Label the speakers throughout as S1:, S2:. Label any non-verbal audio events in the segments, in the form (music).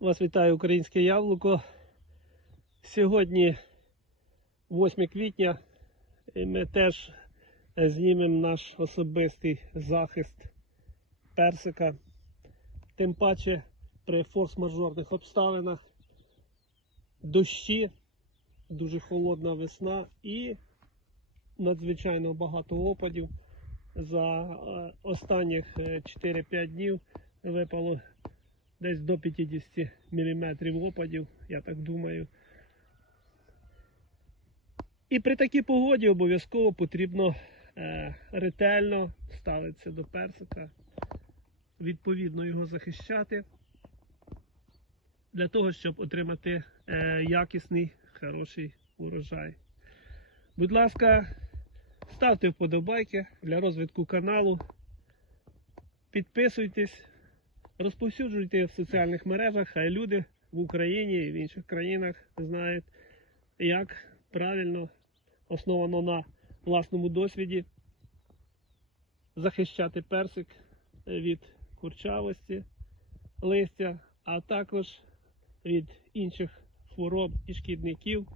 S1: Вас вітає українське яблуко. Сьогодні 8 квітня і ми теж е, знімемо наш особистий захист персика. Тим паче при форс-мажорних обставинах дощі, дуже холодна весна і надзвичайно багато опадів. За е, останніх е, 4-5 днів випало десь до 50 мм опадів, я так думаю. І при такій погоді обов'язково потрібно е, ретельно ставитися до персика, відповідно його захищати, для того, щоб отримати е, якісний, хороший урожай. Будь ласка, ставте вподобайки для розвитку каналу, підписуйтесь. Розповсюджуйте в соціальних мережах, хай люди в Україні і в інших країнах знають, як правильно основано на власному досвіді захищати персик від курчавості листя, а також від інших хвороб і шкідників,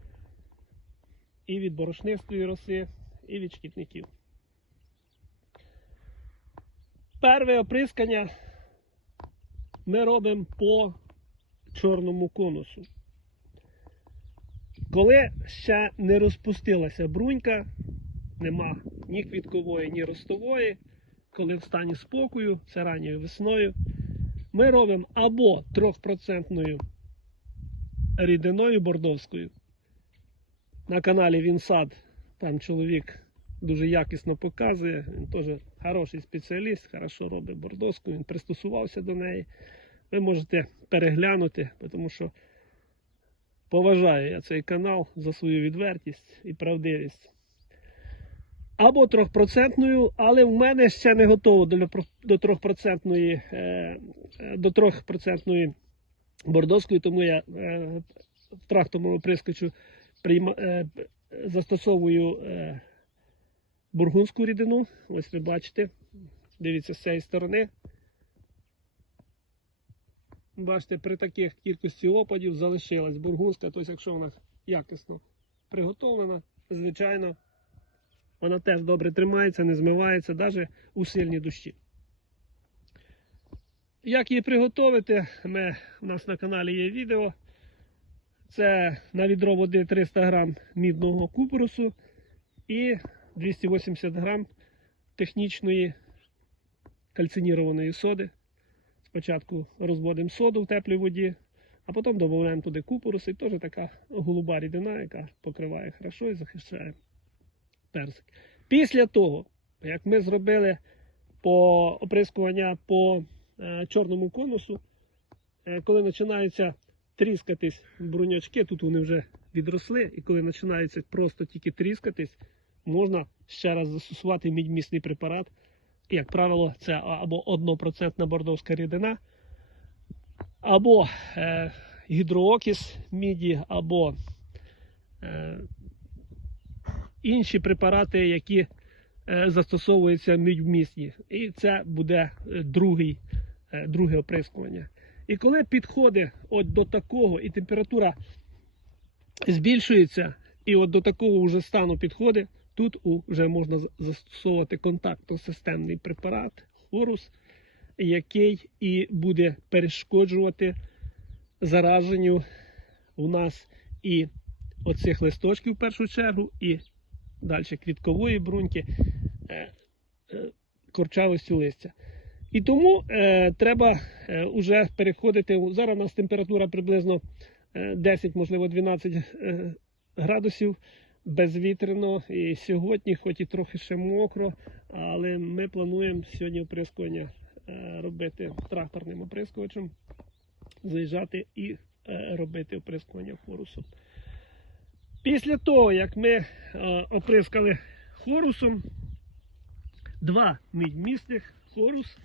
S1: і від борошнистої роси, і від шкідників. Перше оприскання ми робимо по чорному конусу. Коли ще не розпустилася брунька, нема ні квіткової, ні ростової, коли в стані спокою, це ранньою весною, ми робимо або 3% рідиною бордовською. На каналі Вінсад там чоловік дуже якісно показує, він теж хороший спеціаліст, хорошо робить бордовську, він пристосувався до неї. Ви можете переглянути, тому що поважаю я цей канал за свою відвертість і правдивість. Або трьохпроцентною, але в мене ще не готово до, до трьохпроцентної е, до трьохпроцентної бордовської, тому я е, в тракторному прискочу е, застосовую е, бургундську рідину. Ось ви бачите. Дивіться з цієї сторони. Бачите, при таких кількості опадів залишилась бургундська, тобто, якщо вона якісно приготовлена, звичайно, вона теж добре тримається, не змивається, навіть у сильні дощі. Як її приготувати, ми, у нас на каналі є відео. Це на відро води 300 грам мідного купорусу і 280 грам технічної кальцинірованої соди. Спочатку розводимо соду в теплій воді, а потім додаємо туди купорус і теж така голуба рідина, яка покриває хорошо і захищає персик. Після того, як ми зробили по оприскування по е, чорному конусу, е, коли починаються тріскатись брунячки, тут вони вже відросли, і коли починаються просто тільки тріскатись, можна ще раз застосувати мідьмісний препарат. Як правило, це або 1% бордовська рідина, або е, гідроокіс міді, або е, інші препарати, які е, застосовуються мідьмісні. І це буде е, другий, е, друге оприскування. І коли підходить от до такого, і температура збільшується, і от до такого вже стану підходить, Тут вже можна застосовувати контактно-системний препарат хорус, який і буде перешкоджувати зараженню у нас і оцих листочків в першу чергу, і далі квіткової бруньки, е, корчавості листя. І тому е, треба е, вже переходити. Зараз у нас температура приблизно 10, можливо 12 е, градусів безвітряно. І сьогодні, хоч і трохи ще мокро, але ми плануємо сьогодні оприскування е, робити тракторним оприскувачем, заїжджати і е, робити оприскування хорусом. Після того, як ми е, оприскали хорусом, два мідьмісних хорус.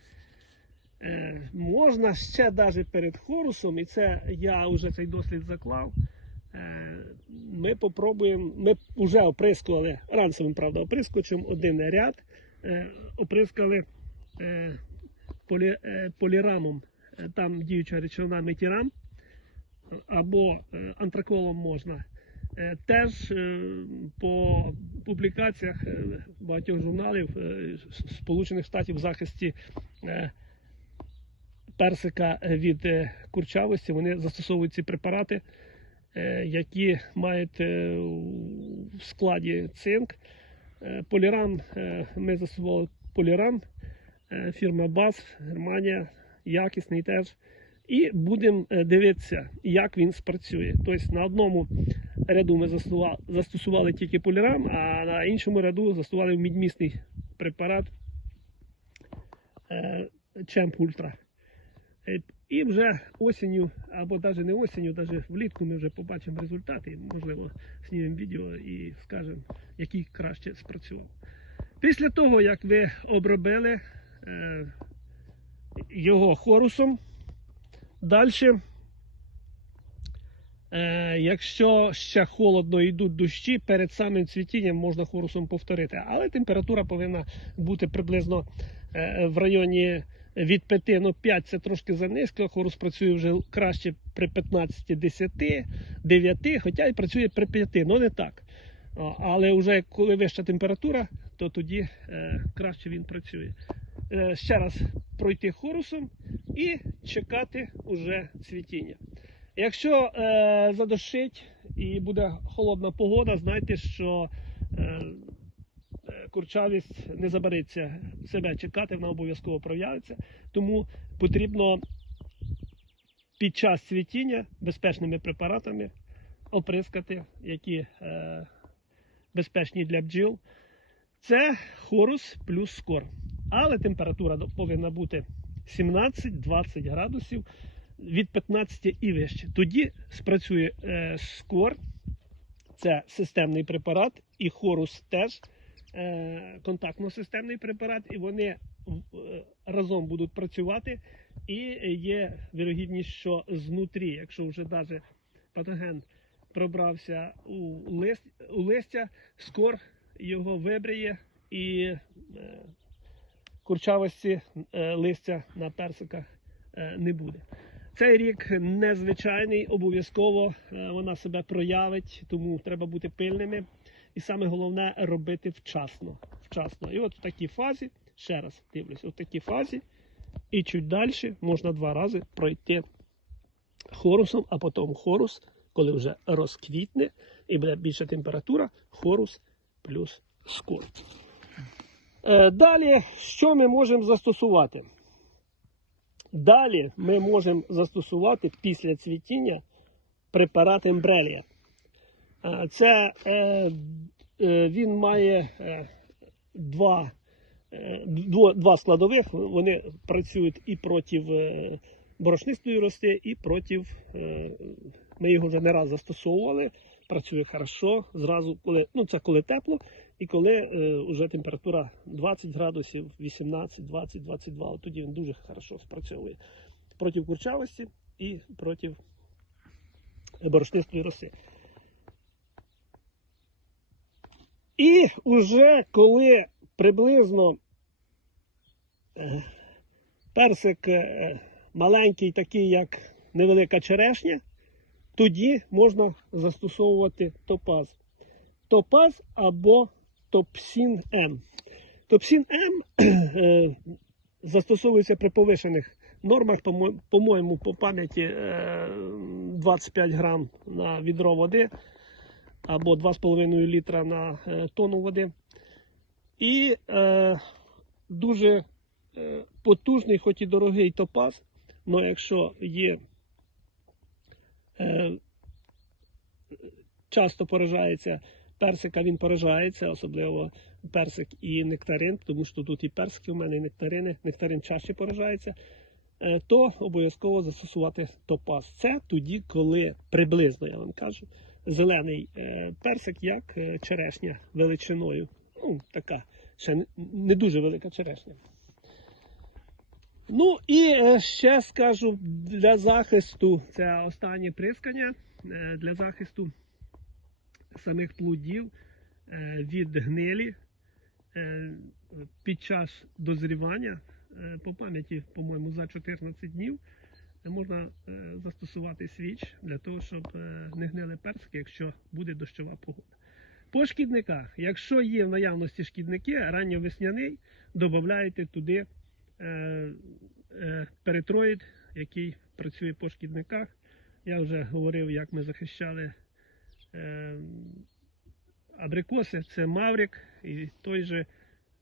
S1: Можна ще навіть перед хорусом, і це я вже цей дослід заклав. Е, ми попробуємо, ми вже оприскували ранцевим, правда, оприскувачем один ряд, е, оприскали е, полі, полірамом, там діюча речовина метірам. або антраколом можна. Теж по публікаціях багатьох журналів Сполучених Штатів в захисті персика від курчавості вони застосовують ці препарати, які мають е, в складі цинк. Е, Поліран е, ми застосували поліран е, фірма БАС, Германія, якісний теж. І будемо е, дивитися, як він спрацює. Тобто на одному ряду ми застосували, тільки поліран, а на іншому ряду застосували мідмісний препарат е, Чемп Ультра. І вже осінню, або навіть не осінню, навіть влітку ми вже побачимо результати. Можливо, знімемо відео і скажемо, який краще спрацював. Після того, як ви обробили е, його хорусом, далі, е, якщо ще холодно йдуть дощі, перед самим цвітінням можна хорусом повторити. Але температура повинна бути приблизно е, в районі від 5, ну 5 це трошки занизько, хорус працює вже краще при 15, 10, 9, хоча і працює при 5, ну не так. Але вже коли вища температура, то тоді е, краще він працює. Е, ще раз пройти хорусом і чекати уже цвітіння. Якщо е, задощить і буде холодна погода, знайте, що е, курчавість не забереться себе чекати, вона обов'язково проявиться. Тому потрібно під час цвітіння безпечними препаратами оприскати, які е, безпечні для бджіл. Це хорус плюс скор. Але температура повинна бути 17-20 градусів від 15 і вище. Тоді спрацює е, скор, це системний препарат, і хорус теж контактно-системний препарат, і вони е, разом будуть працювати. І є вірогідність, що знутрі, якщо вже навіть патоген пробрався у, лист, у листя, скор його вибриє і е, курчавості е, листя на персиках е, не буде. Цей рік незвичайний, обов'язково е, вона себе проявить, тому треба бути пильними. І саме головне робити вчасно. вчасно. І от в такій фазі, ще раз дивлюсь, в такій фазі, і чуть далі можна два рази пройти хорусом, а потім хорус, коли вже розквітне і буде більша температура, хорус плюс скор. Е, Далі, що ми можемо застосувати? Далі ми можемо застосувати після цвітіння препарат ембрелія. Це е, е, він має е, два, два складових. Вони працюють і проти борошнистої рости, і проти. Ми його вже не раз застосовували. Працює хорошо. Зразу, коли ну це коли тепло, і коли е, вже температура 20 градусів, 18, 20, 22, от тоді він дуже хорошо спрацьовує проти курчавості і проти борошнистої роси. І вже коли приблизно е, персик е, маленький, такий як невелика черешня, тоді можна застосовувати топаз. Топаз або топсін М. Топсін М (clears throat) е, застосовується при повишених нормах, по-мо- по-моєму, по пам'яті е, 25 грам на відро води або 2,5 літра на е, тонну води. І е, дуже е, потужний, хоч і дорогий топаз, але якщо є е, часто поражається персика, він поражається, особливо персик і нектарин, тому що тут і персики у мене, і нектарини, нектарин чаще поражається, е, то обов'язково застосувати топаз. Це тоді, коли приблизно, я вам кажу, зелений е, персик, як е, черешня величиною. Ну, така ще не- дуже велика черешня. Ну і ще скажу для захисту, це останнє прискання для захисту самих плодів е, від гнилі е, під час дозрівання, е, по пам'яті, по-моєму, за 14 днів можна застосувати свіч для того, щоб не гнили персики, якщо буде дощова погода. По шкідниках, якщо є в наявності шкідники, ранньовесняний, додаєте туди перетроїд, який працює по шкідниках. Я вже говорив, як ми захищали абрикоси, це Маврик і той же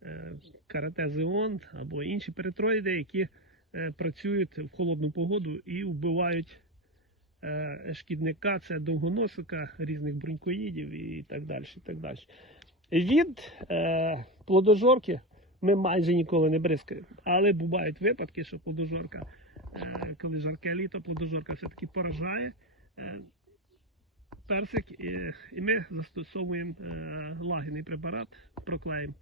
S1: е, карате Зеон або інші перетроїди, які е, працюють в холодну погоду і вбивають е, шкідника, це довгоносика, різних брунькоїдів і так далі. Так. Від е, плодожорки ми майже ніколи не бризкаємо. Але бувають випадки, що плодожорка, е, коли жарке літо, плодожорка все-таки поражає е, персик, і, і ми застосовуємо е, лагідний препарат, проклеїм.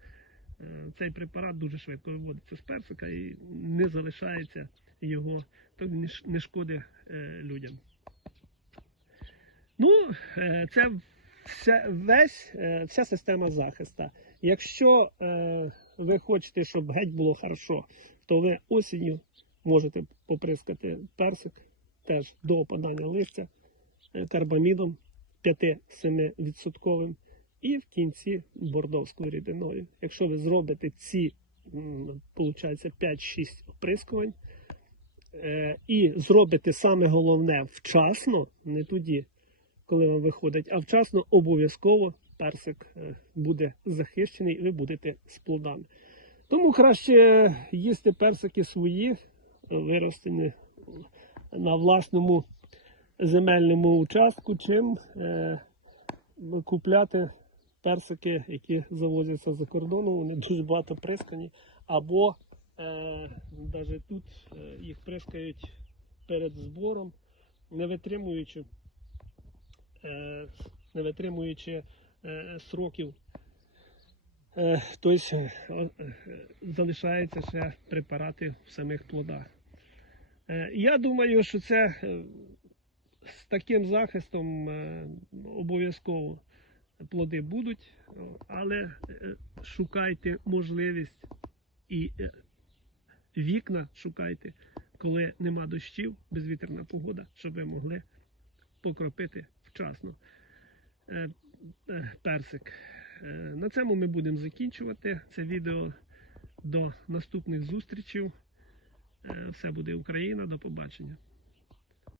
S1: Е, цей препарат дуже швидко виводиться з персика і не залишається його, то не шкодить е, людям. Ну, це вся, весь, вся система захисту. Якщо ви хочете, щоб геть було хорошо, то ви осінню можете поприскати персик теж до опадання листя карбамідом 5-7 відсотковим і в кінці бордовською рідиною. Якщо ви зробите ці, м, 5-6 оприскувань, е, і зробите саме головне вчасно, не тоді, коли вам виходить, а вчасно обов'язково персик е, буде захищений, і ви будете з плодами. Тому краще їсти персики свої, виростені на власному земельному участку, чим е, купляти персики, які завозяться за кордону, вони дуже багато прискані, або е, навіть тут е, їх прискають перед збором, не витримуючи, е, не витримуючи е, сроків. Тобто залишаються ще препарати в самих плодах. Е, Я думаю, що це з таким захистом е, обов'язково плоди будуть, але е, шукайте можливість і е, вікна шукайте, коли нема дощів, безвітерна погода, щоб ви могли покропити вчасно персик. На цьому ми будемо закінчувати це відео. До наступних зустрічей. Все буде Україна. До побачення.